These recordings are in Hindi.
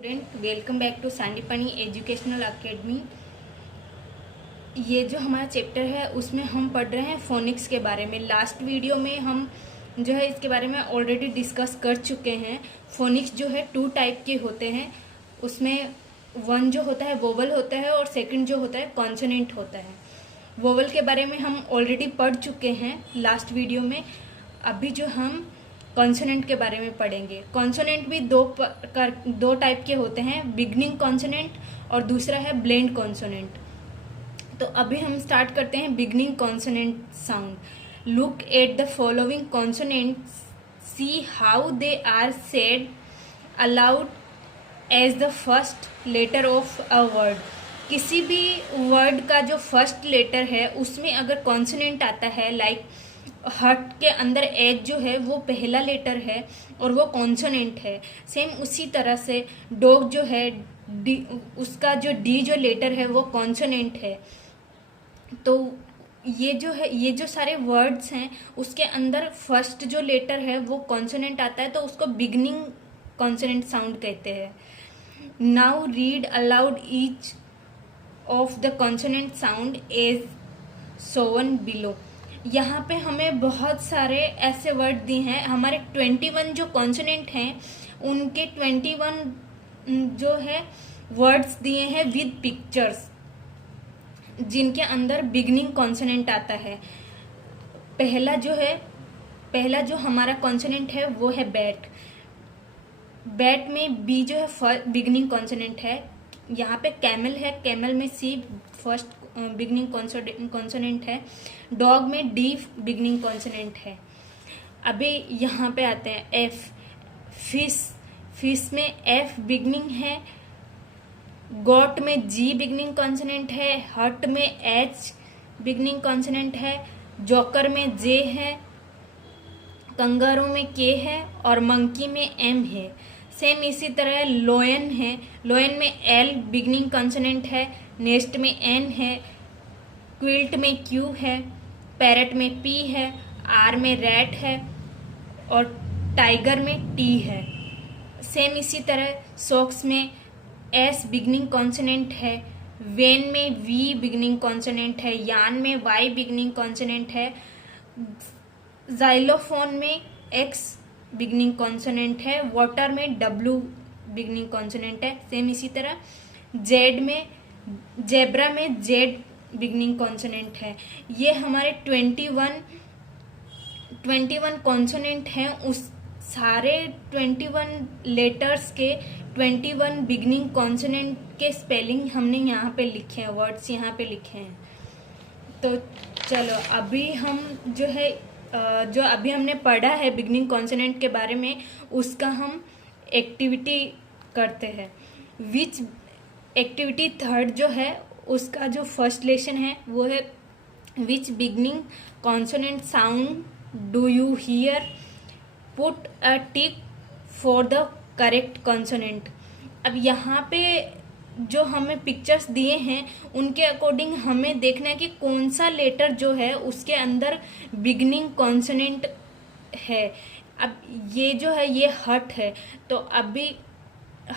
Student, welcome back to Sandipani educational academy. ये जो हमारा चैप्टर है उसमें हम पढ़ रहे हैं फोनिक्स के बारे में। लास्ट वीडियो में हम जो है इसके बारे में ऑलरेडी डिस्कस कर चुके हैं। फोनिक्स जो है 2 टाइप के होते हैं। उसमें वन जो होता है वोवल होता है और सेकंड जो होता है कॉन्सोनेंट होता है। वोवल के बारे में हम ऑलरेडी पढ़ चुके हैं लास्ट वीडियो में। अभी जो हम कॉन्सोनेंट के बारे में पढ़ेंगे। कॉन्सोनेंट भी दो टाइप के होते हैं, बिगनिंग कॉन्सोनेंट और दूसरा है ब्लेंड कॉन्सोनेंट। तो अभी हम स्टार्ट करते हैं beginning consonant sound. Look at the following consonant, see how they are said aloud as the first letter of a word. किसी भी वर्ड का जो फर्स्ट लेटर है उसमें अगर कॉन्सोनेंट आता है, लाइक हट के अंदर एच जो है वो पहला लेटर है और वो कॉन्सोनेंट है। सेम उसी तरह से डॉग जो है डी, उसका जो डी जो लेटर है वो कॉन्सोनेंट है। तो ये जो सारे वर्ड्स हैं उसके अंदर फर्स्ट जो लेटर है वो कॉन्सोनेंट आता है, तो उसको बिगनिंग कॉन्सोनेंट साउंड कहते हैं। Now read aloud each of the consonant sound as shown below. यहाँ पे हमें बहुत सारे ऐसे वर्ड दिए हैं। हमारे 21 जो कॉन्सोनेंट हैं उनके 21 जो है वर्ड्स दिए हैं विद पिक्चर्स, जिनके अंदर बिगनिंग कॉन्सोनेंट आता है। पहला जो हमारा कॉन्सोनेंट है वो है बैट। बैट में बी जो है बिगनिंग कॉन्सोनेंट है। यहाँ पे कैमल है, कैमल में सी फर्स्ट बिगनिंग कॉन्सोनेंट है। डॉग में डी बिगनिंग कॉन्सोनेंट है। अभी यहाँ पे आते हैं एफ। फिश में एफ बिगनिंग है। गॉट में जी बिगनिंग कॉन्सोनेंट है। हट में एच बिगनिंग कॉन्सोनेंट है। जोकर में जे है। कंगारू में के है और मंकी में एम है। सेम इसी तरह लोयन है, लोयन में एल बिगनिंग कॉन्सोनेंट है। नेस्ट में एन है। क्विल्ट में क्यू है। पैरट में पी है। आर में रैट है और टाइगर में टी है। सेम इसी तरह सॉक्स में एस बिगनिंग कॉन्सोनेंट है। वेन में वी बिगनिंग कॉन्सोनेंट है। यान में वाई बिगनिंग कॉन्सोनेंट है। जाइलोफोन में एक्स बिगनिंग कॉन्सोनेंट है। वाटर में डब्ल्यू बिगनिंग कॉन्सोनेंट है। सेम इसी तरह जेब्रा में जेड बिगनिंग कॉन्सोनेंट है। ये हमारे 21 कॉन्सोनेंट हैं। उस सारे 21 लेटर्स के 21 बिगनिंग कॉन्सोनेंट के स्पेलिंग हमने यहाँ पे लिखे हैं, वर्ड्स यहाँ पे लिखे हैं। तो चलो अभी हम जो अभी हमने पढ़ा है बिगनिंग कॉन्सोनेंट के बारे में, उसका हम एक्टिविटी करते हैं। विच एक्टिविटी थर्ड जो है उसका जो फर्स्ट लेसन है वो है which beginning consonant sound do you hear, put a tick for the correct consonant. अब यहाँ पे जो हमें पिक्चर्स दिए हैं उनके अकॉर्डिंग हमें देखना है कि कौन सा लेटर जो है उसके अंदर बिगनिंग कॉन्सोनेंट है। अब ये जो है ये हट है, तो अभी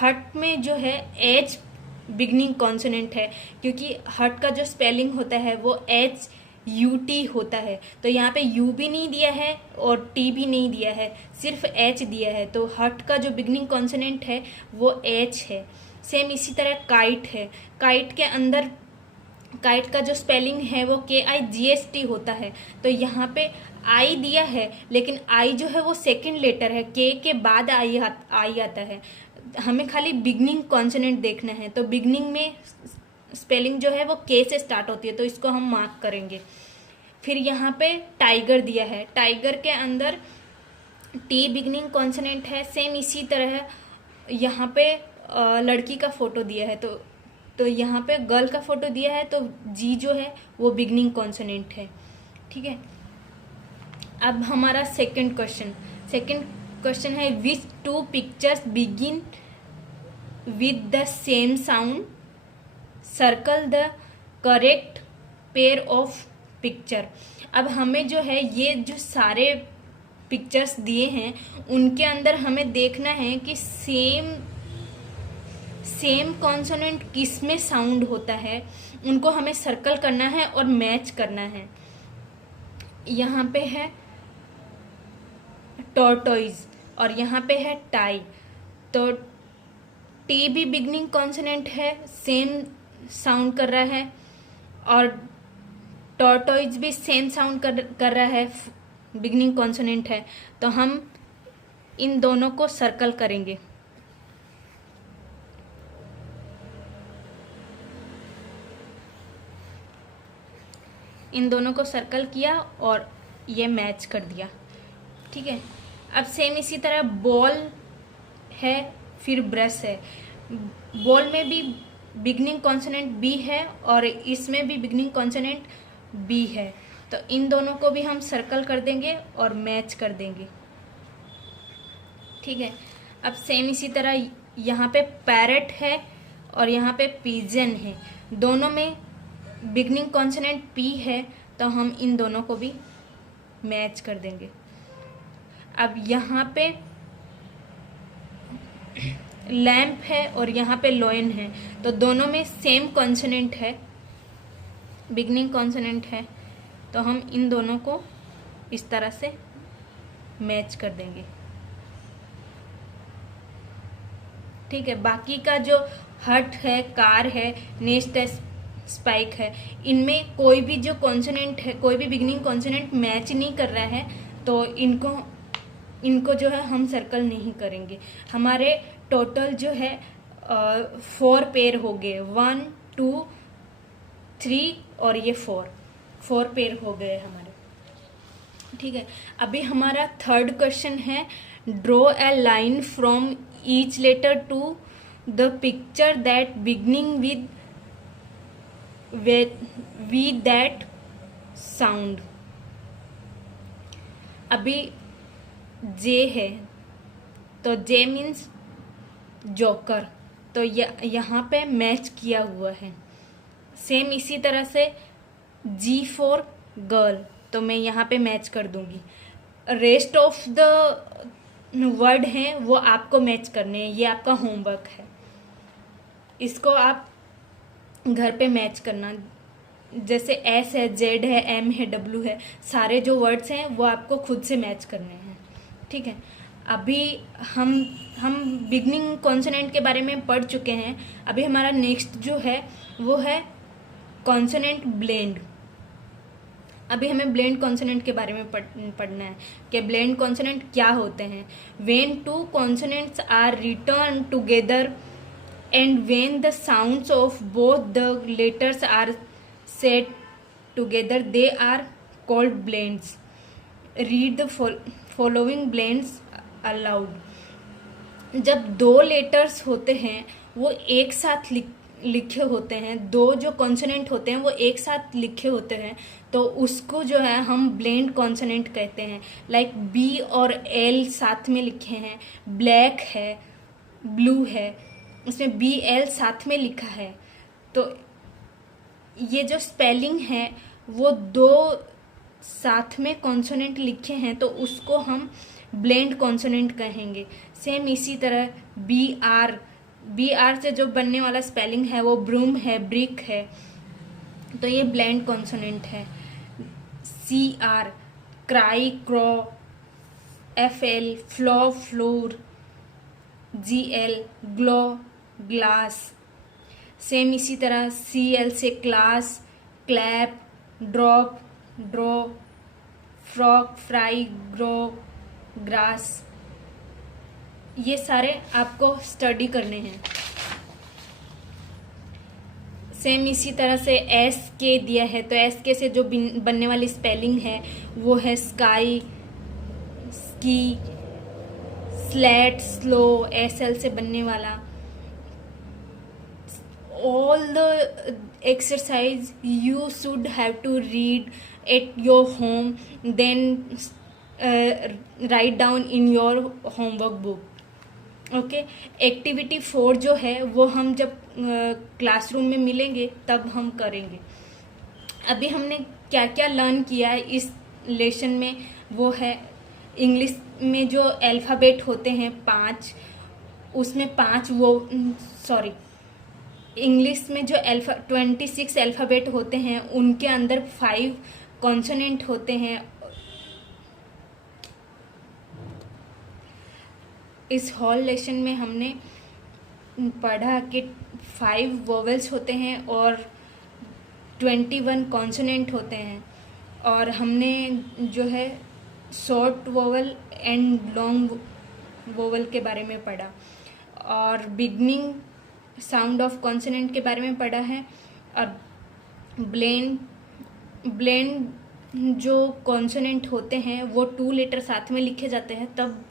हट में जो है एच बिगनिंग कॉन्सोनेंट है, क्योंकि हट का जो स्पेलिंग होता है वो एच यू टी होता है। तो यहाँ पे यू भी नहीं दिया है और टी भी नहीं दिया है, सिर्फ एच दिया है। तो हट का जो बिगनिंग कॉन्सोनेंट है वो एच है। सेम इसी तरह काइट है। काइट के अंदर काइट का जो स्पेलिंग है वो KIGST होता है। तो यहाँ पे आई दिया है, लेकिन आई जो है वो सेकंड लेटर है, के बाद आई आता है। हमें खाली बिगनिंग कॉन्सोनेंट देखना है। तो बिगनिंग में स्पेलिंग जो है वो के से स्टार्ट होती है, तो इसको हम मार्क करेंगे। फिर यहाँ पे टाइगर दिया है। टाइगर के अंदर टी बिगनिंग कॉन्सोनेंट है। सेम इसी तरह यहाँ पे लड़की का फोटो दिया है, तो यहाँ पे गर्ल का फोटो दिया है, तो जी जो है वो बिगनिंग कॉन्सोनेंट है। ठीक है। अब हमारा सेकंड क्वेश्चन है विच 2 pictures begin with the same sound, circle the correct pair of picture. अब हमें जो है ये जो सारे पिक्चर्स दिए हैं उनके अंदर हमें देखना है कि सेम सेम कॉन्सोनेंट किस में साउंड होता है उनको हमें सर्कल करना है और मैच करना है। यहाँ पे है टॉर्टोइज और यहाँ पे है टाई। तो टी भी बिगनिंग कॉन्सोनेंट है, सेम साउंड कर रहा है, और टॉर्टोइज भी सेम साउंड कर रहा है, बिगनिंग कॉन्सोनेंट है। तो हम इन दोनों को सर्कल करेंगे। इन दोनों को सर्कल किया और ये मैच कर दिया। ठीक है, अब सेम इसी तरह बॉल है, फिर ब्रश है। बॉल में भी बिगनिंग कॉन्सोनेंट बी है और इसमें भी बिगनिंग कॉन्सोनेंट बी है। तो इन दोनों को भी हम सर्कल कर देंगे और मैच कर देंगे। ठीक है, अब सेम इसी तरह यहाँ पे पैरट है और यहाँ पे पिजन है, दोनों में बिगनिंग कॉन्सोनेंट पी है, तो हम इन दोनों को भी मैच कर देंगे। अब यहाँ पे लैम्प है और यहाँ पे लोयन है, तो दोनों में सेम कॉन्सोनेंट है, बिगनिंग कॉन्सोनेंट है, तो हम इन दोनों को इस तरह से मैच कर देंगे। ठीक है, बाकी का जो हट है, कार है, नेस्ट है, स्पाइक है, इनमें कोई भी जो कॉन्सोनेंट है, कोई भी बिगनिंग कॉन्सोनेंट मैच नहीं कर रहा है, तो इनको जो है हम सर्कल नहीं करेंगे। हमारे टोटल जो है 4 पेयर हो गए, 1 2 3 और ये 4 पेयर हो गए हमारे। ठीक है, अभी हमारा थर्ड क्वेश्चन है, draw a line from each letter to the picture that beginning with that sound। अभी जे है, तो जे मीन्स जोकर, तो यहाँ पे मैच किया हुआ है। सेम इसी तरह से जी फॉर गर्ल, तो मैं यहाँ पे मैच कर दूंगी। रेस्ट ऑफ द वर्ड हैं वो आपको मैच करने हैं, ये आपका होमवर्क है, इसको आप घर पे मैच करना। जैसे एस है, जेड है, एम है, डब्ल्यू है, सारे जो वर्ड्स हैं वो आपको खुद से मैच करने हैं। ठीक है, अभी हम बिगनिंग कॉन्सोनेंट के बारे में पढ़ चुके हैं। अभी हमारा नेक्स्ट जो है वो है कॉन्सोनेंट ब्लेंड। अभी हमें ब्लेंड कॉन्सोनेंट के बारे में पढ़ना है कि ब्लेंड कॉन्सोनेंट क्या होते हैं। When two consonants are written together and when the sounds of both the letters are said together they are called blends। read the following blends aloud। जब दो लेटर्स होते हैं वो एक साथ लिखे होते हैं, दो जो कॉन्सोनेंट होते हैं वो एक साथ लिखे होते हैं, तो उसको जो है हम ब्लेंड कॉन्सोनेंट कहते हैं। लाइक बी और एल साथ में लिखे हैं, ब्लैक है, ब्लू है, उसमें बी एल साथ में लिखा है, तो ये जो स्पेलिंग है वो दो साथ में कॉन्सोनेंट लिखे हैं, तो उसको हम ब्लेंड कॉन्सोनेंट कहेंगे। सेम इसी तरह बी आर से जो बनने वाला स्पेलिंग है वो ब्रूम है, ब्रिक है, तो ये ब्लेंड कॉन्सोनेंट है। C R cry, crow, F L flow, floor, G L glow, glass. Same इसी तरह सी एल से class, clap, drop, draw, frock, fry, grow, grass. ये सारे आपको स्टडी करने हैं। सेम इसी तरह से एस के दिया है, तो एस के से जो बनने वाली स्पेलिंग है वो है sky, ski, slate, slow, S L से बनने वाला। all the exercise you should have to read at your home, then write down in your homework book। Okay, activity 4 जो है वो हम जब क्लासरूम में मिलेंगे तब हम करेंगे। अभी हमने क्या क्या लर्न किया है इस लेसन में, वो है इंग्लिश में जो अल्फ़ाबेट होते हैं 5, उसमें 5 इंग्लिश में जो 26 अल्फ़ाबेट होते हैं उनके अंदर 5 कॉन्सोनेंट होते हैं। इस हॉल लेसन में हमने पढ़ा कि 5 वोवेल्स होते हैं और 21 कॉन्सोनेंट होते हैं, और हमने जो है short vowel and long vowel के बारे में पढ़ा, और बिगनिंग साउंड ऑफ कॉन्सोनेंट के बारे में पढ़ा है। और ब्लेंड जो कॉन्सोनेंट होते हैं वो 2 लेटर साथ में लिखे जाते हैं, तब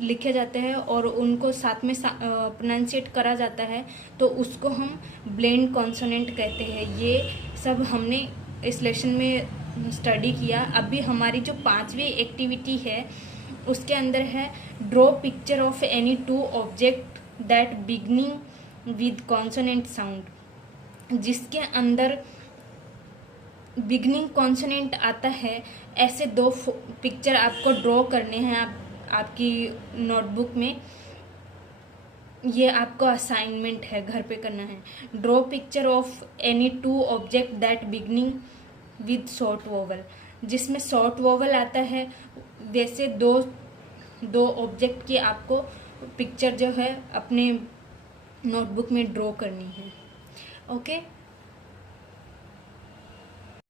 लिखे जाते हैं और उनको साथ में प्रोनाउंसिएट करा जाता है, तो उसको हम ब्लेंड कॉन्सोनेंट कहते हैं। ये सब हमने इस लेसन में स्टडी किया। अभी हमारी जो 5वीं एक्टिविटी है उसके अंदर है draw picture of any 2 object that beginning with consonant sound, जिसके अंदर बिगनिंग कॉन्सोनेंट आता है। ऐसे 2 पिक्चर आपको ड्रॉ करने हैं आपकी नोटबुक में। ये आपका असाइनमेंट है, घर पे करना है। Draw picture of any 2 object that beginning with short vowel, जिसमें शॉर्ट वोवेल आता है वैसे दो ऑब्जेक्ट की आपको पिक्चर जो है अपने नोटबुक में ड्रॉ करनी है। ओके।